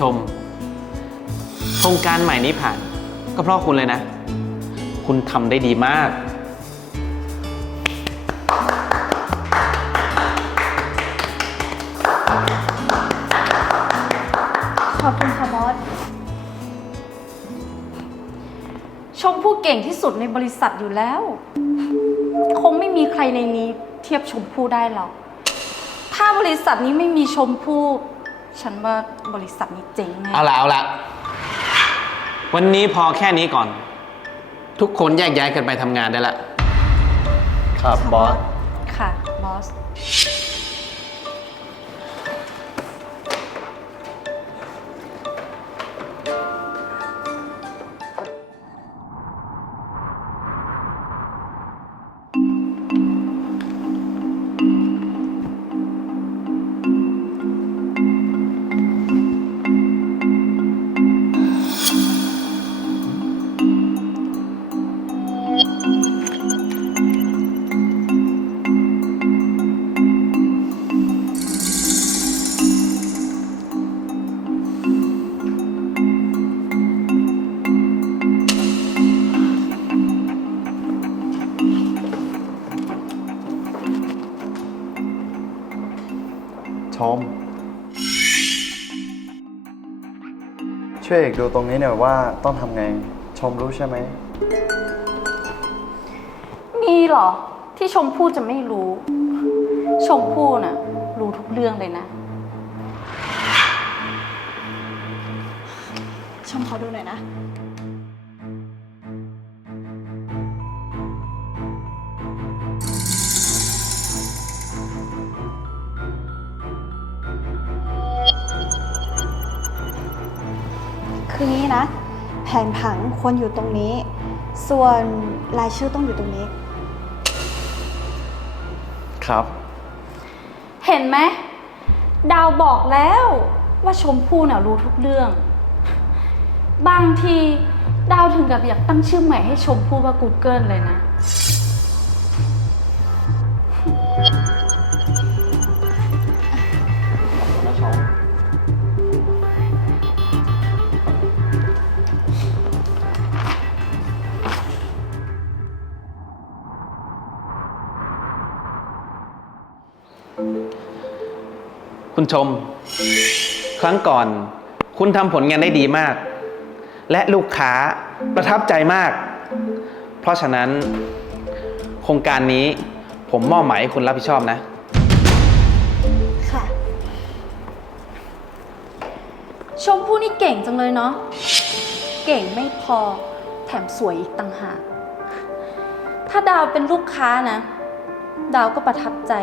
ชม โครงการใหม่นี้ผ่าน ก็เพราะคุณเลยนะ คุณทำได้ดีมาก ขอบคุณค่ะบอส ชมพู่เก่งที่สุดในบริษัทอยู่แล้ว คงไม่มีใครในนี้เทียบชมพู่ได้หรอก ถ้าบริษัทนี้ไม่มีชมพู่ ฉันว่าบริษัทนี้เจ๊งแน่เอาละเอาละวันนี้พอแค่นี้ก่อน ทุกคนแยกย้ายกันไปทำงานได้ละ ครับบอส ค่ะบอส ชม ช่วยเอกดูตรงนี้หน่อยว่าต้องทำไง ชมรู้ใช่ไหม มีเหรอ ที่ชมพู่จะไม่รู้ ชมพู่น่ะ รู้ทุกเรื่องเลยนะ ชมเขาดูหน่อยนะ ผนผังควรอยู่ตรงนี้ ส่วนรายชื่อต้องอยู่ตรงนี้ ครับ เห็นไหม ดาวบอกแล้วว่าชมพู่น่ะรู้ทุกเรื่อง บางที ดาวถึงกับอยากตั้งชื่อใหม่ให้ชมพู่ว่า Google เลยนะ คุณชม ครั้งก่อน คุณทำผลงานได้ดีมาก และลูกค้าประทับใจมาก เพราะฉะนั้น โครงการนี้ผมมอบหมายให้คุณรับผิดชอบนะ ค่ะ ชมพู่นี่เก่งจังเลยเนาะ เก่งไม่พอ แถมสวยอีกต่างหาก ถ้าดาวเป็นลูกค้านะ ดาวก็ประทับใจ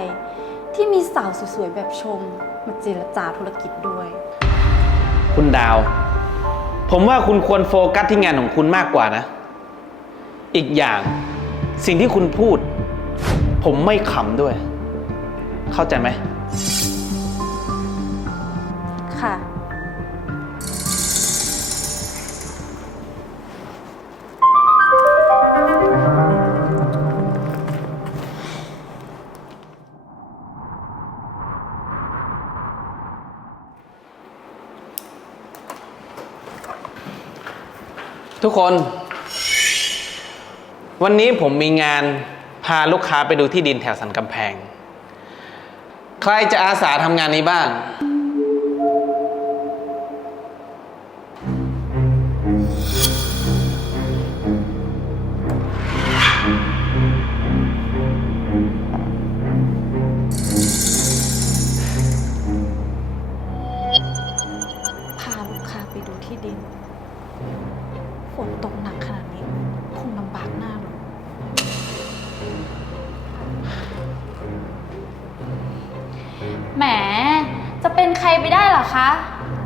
ที่มีสาวสวยๆแบบชม มาเจรจาธุรกิจด้วย คุณดาว ผมว่าคุณควรโฟกัสที่งานของคุณมากกว่านะ อีกอย่างสิ่งที่คุณพูด ผมไม่ขำด้วย เข้าใจไหม ทุกคน วันนี้ผมมีงานพาลูกค้าไปดูที่ดินแถวสันกำแพง ใครจะอาสาทำงานนี้บ้าง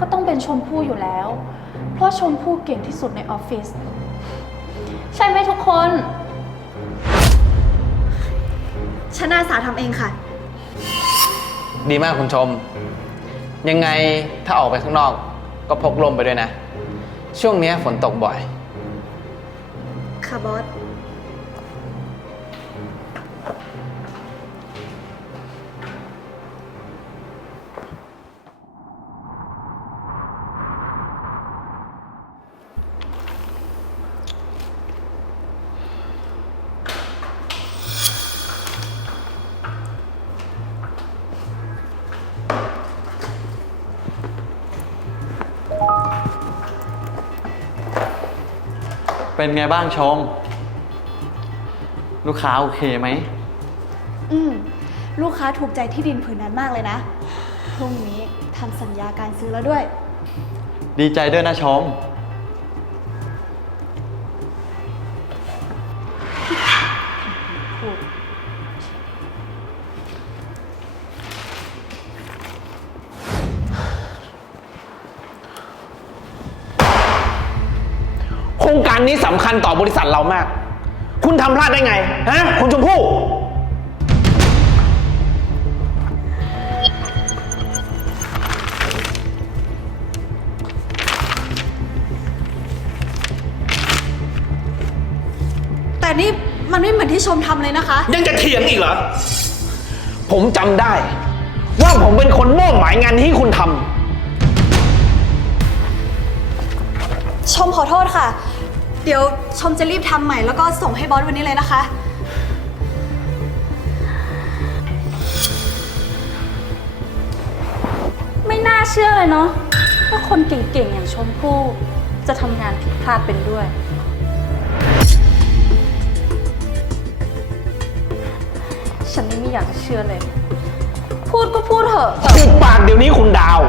ก็ต้องเป็นชมพู่อยู่แล้ว เพราะชมพู่เก่งที่สุดในออฟฟิศใช่ไหมทุกคน ฉันอาสาทำเองค่ะ ดีมากคุณชม ยังไงถ้าออกไปข้างนอกก็พกลมไปด้วยนะ ช่วงนี้ฝนตกบ่อย ค่ะบอส เป็นไงบ้างชม ลูกค้าโอเคไหม อืม ลูกค้าถูกใจที่ดินผืนนั้นมากเลยนะ พรุ่งนี้ทำสัญญาการซื้อแล้วด้วย ดีใจด้วยนะชม โครงการนี้สำคัญต่อบริษัทเรามาก คุณทำพลาดได้ไง ฮะ คุณชมพู่ แต่นี่มันไม่เหมือนที่ชมทำเลยนะคะ ยังจะเถียงอีกเหรอ ผมจำได้ ว่าผมเป็นคนมอบหมายงานนี้ให้คุณทำ ชมขอโทษค่ะ เดี๋ยวชมจะรีบทำใหม่แล้วก็ส่งให้บอสวันนี้เลยนะคะ ไม่น่าเชื่อเลยเนาะว่าคนเก่งๆอย่างชมพู่จะทำงานผิดพลาดเป็นด้วย ฉันไม่อยากจะเชื่อเลย พูดก็พูดเถอะ ปิดปากเดี๋ยวนี้คุณดาว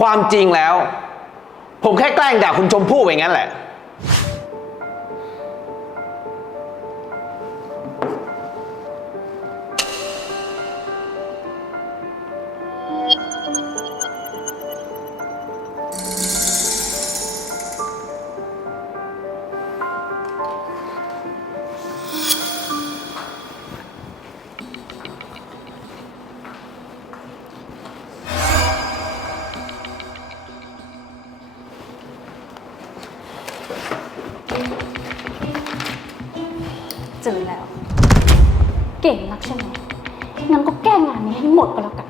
ความจริงแล้ว ผมแค่แกล้งด่าคุณชมพู่ไปงั้นแหละ เจอแล้ว เก่งนักใช่ไหมงั้นก็แก้งานนี้ให้หมดก็แล้วกัน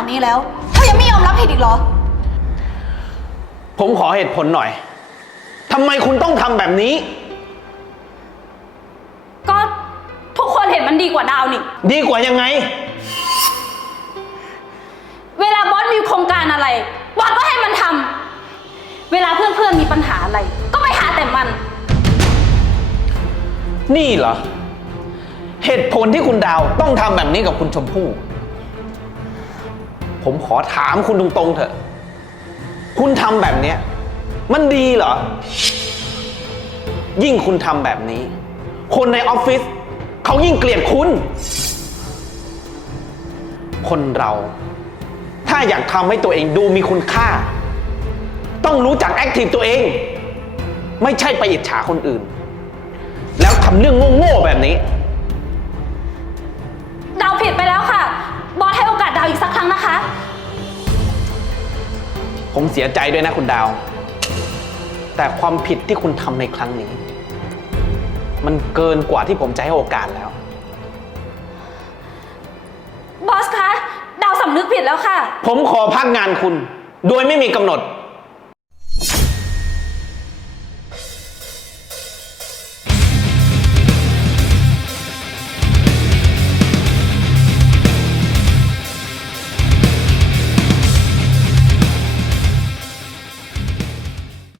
ดนี้แล้ว เธอยังไม่ยอมรับผิดอีกเหรอ ผมขอเหตุผลหน่อย ทำไมคุณต้องทำแบบนี้ ก็ทุกคนเห็นมันดีกว่าดาวนี่ ดีกว่ายังไง เวลาบอสมีโครงการอะไร บอสก็ให้มันทำ เวลาเพื่อนๆมีปัญหาอะไร ก็ไปหาแต่มัน นี่เหรอ เหตุผลที่คุณดาวต้องทำแบบนี้กับคุณชมพู่ ผมขอถามคุณตรงๆเถอะ คุณทำแบบเนี้ยมันดีเหรอ ยิ่งคุณทำแบบนี้ คนในออฟฟิศเขายิ่งเกลียดคุณ คนเรา ถ้าอยากทำให้ตัวเองดูมีคุณค่า ต้องรู้จักแอคทีฟตัวเอง ไม่ใช่ไปอิจฉาคนอื่น แล้วทำเรื่องโง่ๆแบบนี้ดาผิดไปแล้ว ผมเสียใจด้วยนะคุณดาว แต่ความผิดที่คุณทำในครั้งนี้ มันเกินกว่าที่ผมจะให้โอกาสแล้ว บอสคะ ดาวสำนึกผิดแล้วค่ะ ผมขอพักงานคุณ โดยไม่มีกำหนด